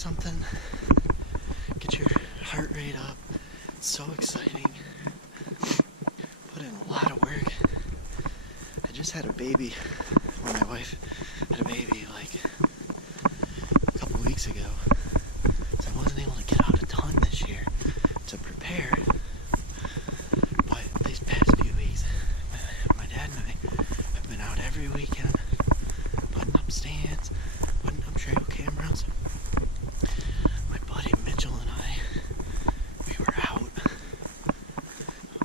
something, get your heart rate up. It's so exciting. Put in a lot of work. I just had a baby, well, my wife had a baby like a couple weeks ago, so I wasn't able to get out a ton this year to prepare. But these past few weeks, my dad and I have been out every weekend, putting up stands, putting up trail cameras. My buddy Mitchell and I, we were out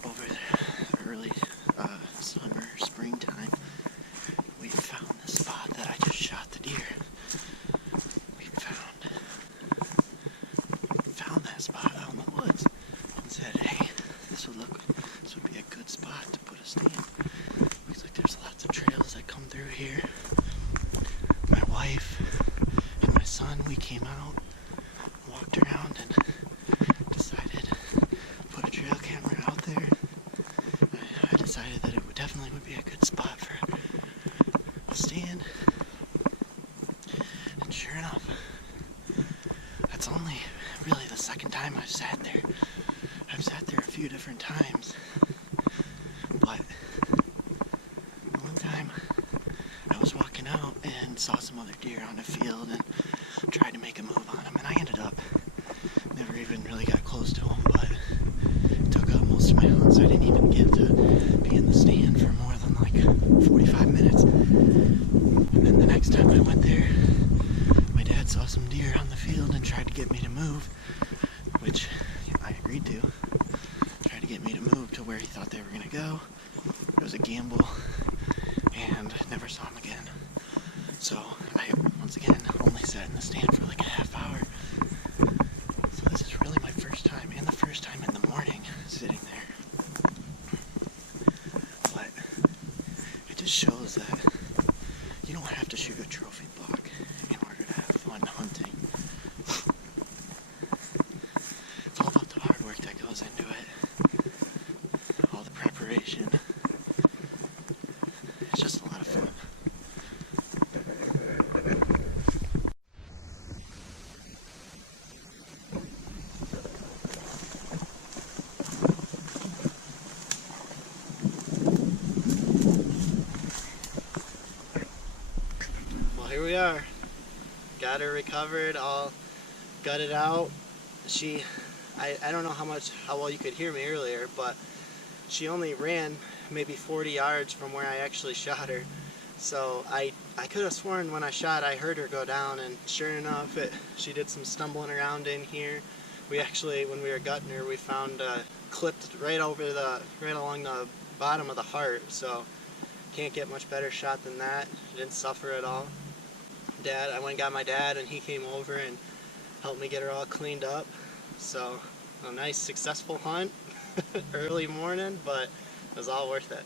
over the early summer, springtime. We found the spot that I just shot the deer. We found that spot out in the woods and said, hey, this would be a good spot to put a stand. Looks like there's lots of trails that come through here. My wife and my son, we came out, walked around, and decided to put a trail camera out there. I decided that it definitely would be a good spot for a stand. And sure enough, that's only really the second time I've sat there. I've sat there a few different times, but one time I was walking out and saw some other deer on the field and tried to make a move on them, and I ended up never even really got close to them, but it took up most of my hunt, so I didn't even get to be in the stand for more than like 45 minutes. And then the next time I went there, my dad saw some deer on the field and tried to get me to move, which I agreed to. Tried to get me to move to where he thought they were going to go. It was a gamble, and I never saw him again. So I, once again, only sat in the stand for like a half hour. So this is really my first time, and the first time in the morning, sitting there. But it just shows that you don't have to shoot a trophy buck in order to have fun hunting. It's all about the hard work that goes into it. All the preparation. It's just a lot of fun. Well, here we are. Got her recovered, all gutted out. I don't know how well you could hear me earlier, but she only ran maybe 40 yards from where I actually shot her. So I could have sworn when I shot I heard her go down, and sure enough she did some stumbling around in here. We actually, when we were gutting her, we found clipped right along the bottom of the heart, so can't get much better shot than that. Didn't suffer at all. I went and got my dad, and he came over and helped me get her all cleaned up. So a nice successful hunt. Early morning, but it was all worth it.